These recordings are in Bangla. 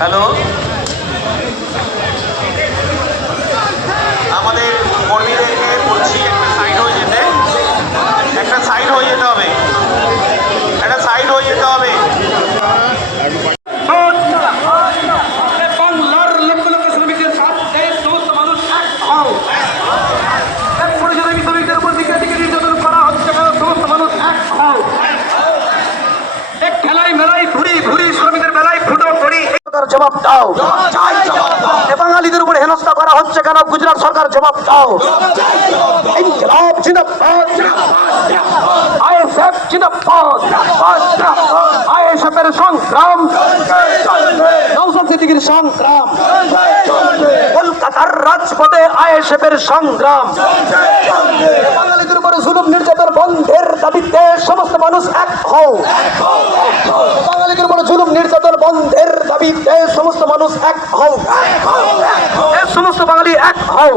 Hello. জবাব দাও। বাঙালিদের উপরে হেনস্থা করা হচ্ছে কেন? গুজরাট সরকার জবাব দাও। সংগ্রাম। কলকাতার রাজপথে আইএসএফ সংগ্রাম। বাঙালিদের উপরে জুলুম, নির্যাতন, বন্ধের দাবিতে সমস্ত মানুষ এক হও। বাঙালিদের উপরে জুলুম, নির্যাতন বন্ধের এই সমস্ত মানুষ এক হও। এই সমস্ত বাঙালি এক হও।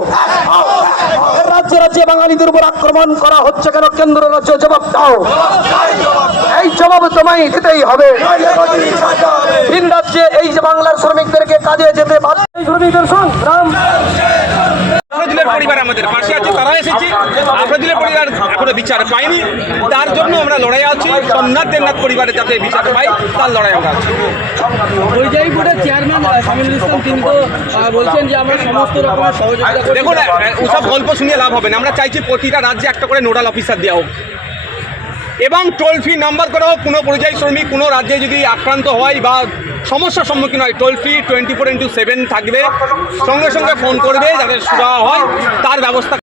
রাজ্যে রাজ্যে বাঙালিদের উপর আক্রমণ করা হচ্ছে কেন? কেন্দ্র রাজ্য জবাব দাও। এই জবাব তোমায় দিতেই হবে। ভিন রাজ্যে এই যে বাংলার শ্রমিকদেরকে কাজে যেতে বাধ্য এই শ্রমিকদের সংগ্রাম আফরদুলের পরিবার আমাদের পাশে আছে তারা এসেছে। আফরদুলের পরিবার এখনও বিচার পায়নি। তার জন্য আমরা লড়াই আছি। সোমনাথ দেবনাথ পরিবারের যাতে বিচার পাই তার লড়াই আমরা আছি। পরিযায়ী বোর্ডের চেয়ারম্যান ইসলাম তিনি তো বলছেন যে আমরা সমস্ত রকমের সহযোগিতা দেখুন ওসব গল্প শুনিয়ে লাভ হবে না। আমরা চাইছি প্রতিটা রাজ্যে একটা করে নোডাল অফিসার দেওয়া হোক। এবং টোল ফ্রি নাম্বার করে হোক কোনো পরিযায়ী শ্রমিক কোনো রাজ্যে যদি আক্রান্ত হয় বা সমস্যার সম্মুখীন হয়। Toll free twenty four into seven থাকবে। সঙ্গে সঙ্গে ফোন করবে যাদের সুরাহা হয়। তার ব্যবস্থা